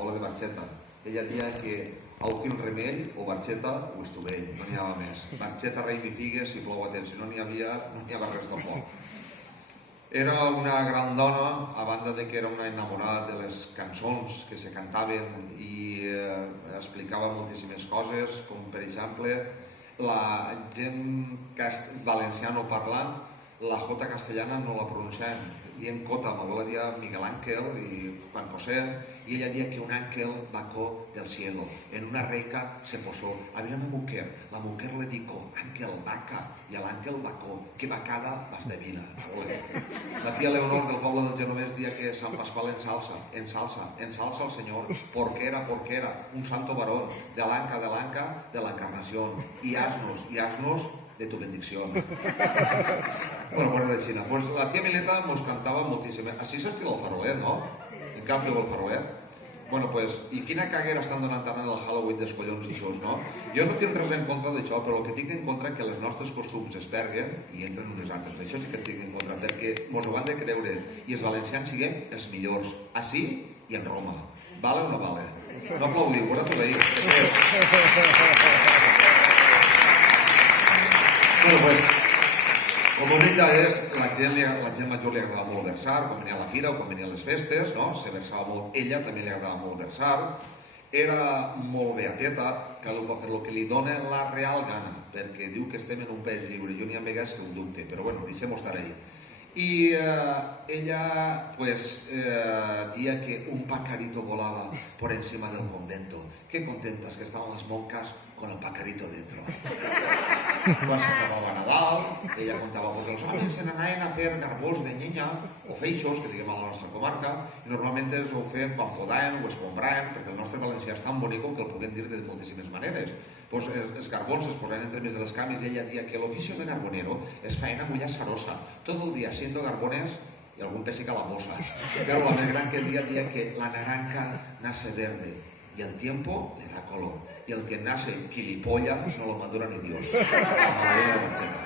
poble de Barxeta. Ella deia que auti un remei o Barxeta o Estubell, no n'hi havia més. Barxeta, raïm i figues, si plou a temps, si no n'hi havia res tampoc. Era una gran dona, a banda de que era una enamorada de les cançons que se cantaven i explicava moltíssimes coses, com per exemple la gent valenciano parlant, la J castellana no la pronunciaven, dient cota, m'abuela dia Miguel Ángel i Juan José, y ella decía que un ángel bajó del cielo, en una reca se posó, había una mujer, la mujer le dijo, ángel, vaca, y el ángel bajó, que vacada vas de vila. La tía Leonor del poble del Genovés decía que San Pascual ensalza al Señor, porque era, un santo varón, de l'anca, de la encarnación, y asnos de tu bendición. Bueno, pues era així. Pues la tia Mileta mos cantava moltíssim. Així s'estila el farolet, no? Encara feu el farolet? Bueno, pues, i quina caguera estan donant tant en el Halloween dels collons i xos, no? Jo no tinc res en contra d'això, però el que tinc en contra és que les nostres costums es perguen i entren unes altres. Això sí que tinc en contra, perquè mos ho han de creure i els valencians siguem els millors, així i en Roma. Vale o no vale? No aplaudiu, vosaltres veïns. Bueno, pues, com us dic, la gent major li agradava molt versar, quan venia a la fira o quan venia a les festes, no? Se versava molt, ella també li agradava molt versar, era molt beateta, cada un va fer el que li dona la real gana, perquè diu que estem en un país lliure, jo n'hi ha vegades que ho dubte, però bueno, deixem-ho estar ahí. Y ella pues decía que un pajarito volaba por encima del convento. Qué contentas que estaban las monjas con el pajarito dentro. Cuando se acababa Nadal, ella contaba porque los homes se n'anaven a fer garbols de llenya o feixos, que diguem a la nostra comarca, i normalment es ho feien quan podaven o escombraven, perquè el nostre valencià és tan bonico que el puguem dir de moltíssimes maneres. Pues els garbons es posaven entremig de les cames y ella decía que el oficio de carbonero es faena muy azarosa, todo el día siendo garbones y algún pesica la mosa. Pero la más gran que el día decía que la naranja nace verde y el tiempo le da color. Y el que nace quilipolla no lo madura ni Dios. La mayoría de la gente.